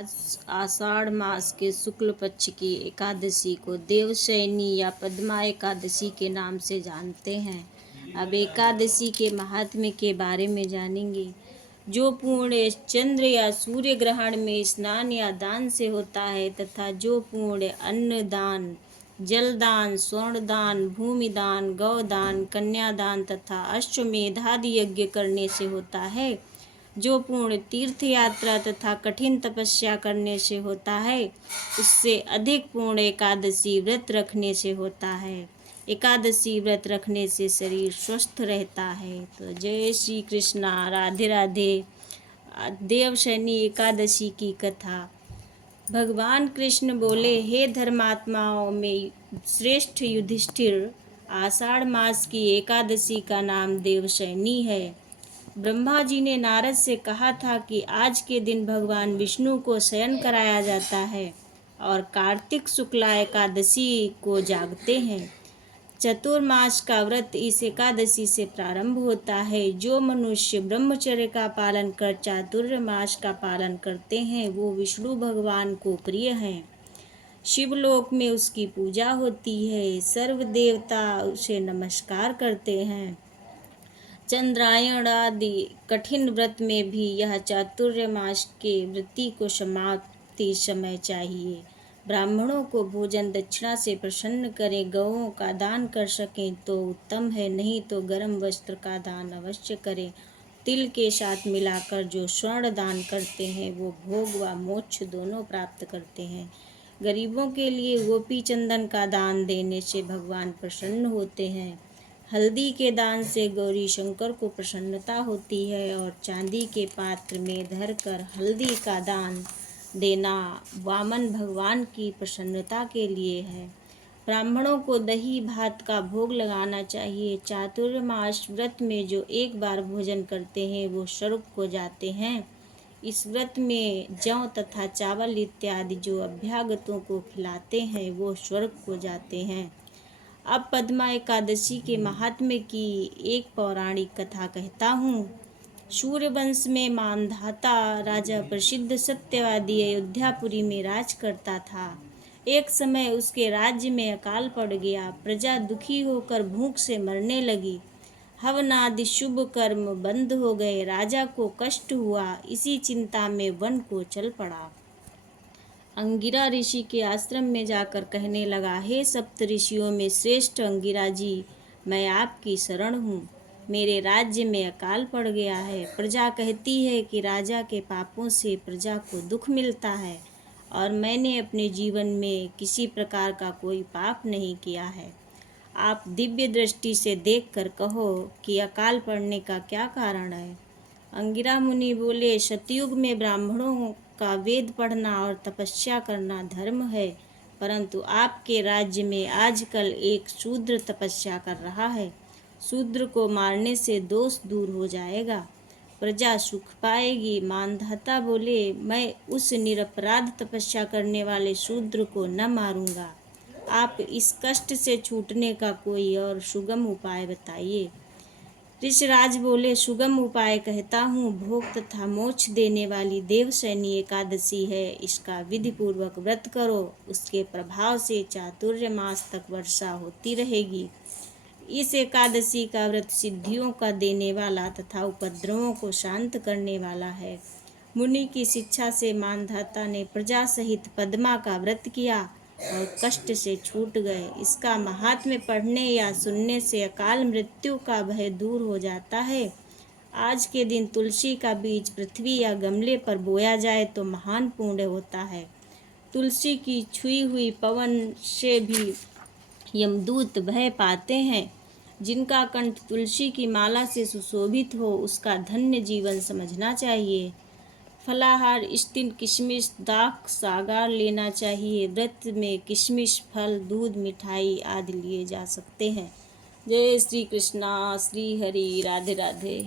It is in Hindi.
आज आषाढ़ मास के शुक्ल पक्ष की एकादशी को देवशयनी या पद्मा एकादशी के नाम से जानते हैं। अब एकादशी के महात्म्य के बारे में जानेंगे। जो पुण्य चंद्र या सूर्य ग्रहण में स्नान या दान से होता है तथा जो पुण्य अन्न दान, जल दान, स्वर्ण दान, भूमि दान, गौ दान, कन्यादान तथा अश्वमेधादि यज्ञ करने से होता है, जो पुण्य तीर्थ यात्रा तथा कठिन तपस्या करने से होता है, उससे अधिक पुण्य एकादशी व्रत रखने से होता है। एकादशी व्रत रखने से शरीर स्वस्थ रहता है। तो जय श्री कृष्णा, राधे राधे। देवशयनी एकादशी की कथा। भगवान कृष्ण बोले, हे धर्मात्माओं में श्रेष्ठ युधिष्ठिर, आषाढ़ मास की एकादशी का नाम देवशयनी है। ब्रह्मा जी ने नारद से कहा था कि आज के दिन भगवान विष्णु को शयन कराया जाता है और कार्तिक शुक्ला एकादशी को जागते हैं। चतुर्मास का व्रत इस एकादशी से प्रारंभ होता है। जो मनुष्य ब्रह्मचर्य का पालन कर चातुर्मास का पालन करते हैं वो विष्णु भगवान को प्रिय हैं। शिवलोक में उसकी पूजा होती है। सर्व देवता उसे नमस्कार करते हैं। चंद्रायण आदि कठिन व्रत में भी यह चातुर्मास के व्रती को समाप्ति समय चाहिए। ब्राह्मणों को भोजन दक्षिणा से प्रसन्न करें। गौओं का दान कर सकें तो उत्तम है, नहीं तो गर्म वस्त्र का दान अवश्य करें। तिल के साथ मिलाकर जो स्वर्ण दान करते हैं वो भोग व मोक्ष दोनों प्राप्त करते हैं। गरीबों के लिए गोपी चंदन का दान देने से भगवान प्रसन्न होते हैं। हल्दी के दान से गौरी शंकर को प्रसन्नता होती है और चांदी के पात्र में धरकर हल्दी का दान देना वामन भगवान की प्रसन्नता के लिए है। ब्राह्मणों को दही भात का भोग लगाना चाहिए। चातुर्मास व्रत में जो एक बार भोजन करते हैं वो स्वर्ग को जाते हैं। इस व्रत में जौ तथा चावल इत्यादि जो अभ्यागतों को खिलाते हैं वो स्वर्ग को जाते हैं। अब पद्मा एकादशी के महात्म्य की एक पौराणिक कथा कहता हूँ। सूर्यवंश में मानधाता राजा प्रसिद्ध सत्यवादी अयोध्यापुरी में राज करता था। एक समय उसके राज्य में अकाल पड़ गया। प्रजा दुखी होकर भूख से मरने लगी। हवनादि शुभ कर्म बंद हो गए। राजा को कष्ट हुआ। इसी चिंता में वन को चल पड़ा। अंगिरा ऋषि के आश्रम में जाकर कहने लगा, हे सप्त ऋषियों में श्रेष्ठ अंगिरा जी, मैं आपकी शरण हूँ। मेरे राज्य में अकाल पड़ गया है। प्रजा कहती है कि राजा के पापों से प्रजा को दुख मिलता है और मैंने अपने जीवन में किसी प्रकार का कोई पाप नहीं किया है। आप दिव्य दृष्टि से देखकर कहो कि अकाल पड़ने का क्या कारण है। अंगिरा मुनि बोले, सतयुग में ब्राह्मणों का वेद पढ़ना और तपस्या करना धर्म है, परंतु आपके राज्य में आजकल एक शूद्र तपस्या कर रहा है। शूद्र को मारने से दोष दूर हो जाएगा, प्रजा सुख पाएगी। मानधाता बोले, मैं उस निरपराध तपस्या करने वाले शूद्र को न मारूंगा। आप इस कष्ट से छूटने का कोई और सुगम उपाय बताइए। ऋषिराज बोले, सुगम उपाय कहता हूँ। भोग तथा मोक्ष देने वाली देवशयनी एकादशी है। इसका विधि पूर्वक व्रत करो। उसके प्रभाव से चातुर्मास तक वर्षा होती रहेगी। इस एकादशी का व्रत सिद्धियों का देने वाला तथा उपद्रवों को शांत करने वाला है। मुनि की शिक्षा से मानधाता ने प्रजा सहित पद्मा का व्रत किया और कष्ट से छूट गए। इसका महात्म्य पढ़ने या सुनने से अकाल मृत्यु का भय दूर हो जाता है। आज के दिन तुलसी का बीज पृथ्वी या गमले पर बोया जाए तो महान पुण्य होता है। तुलसी की छुई हुई पवन से भी यमदूत भय पाते हैं। जिनका कंठ तुलसी की माला से सुशोभित हो उसका धन्य जीवन समझना चाहिए। फलाहार स्थिर किशमिश, दाख, सागार लेना चाहिए। व्रत में किशमिश, फल, दूध, मिठाई आदि लिए जा सकते हैं। जय श्री कृष्णा, श्री हरि, राधे राधे।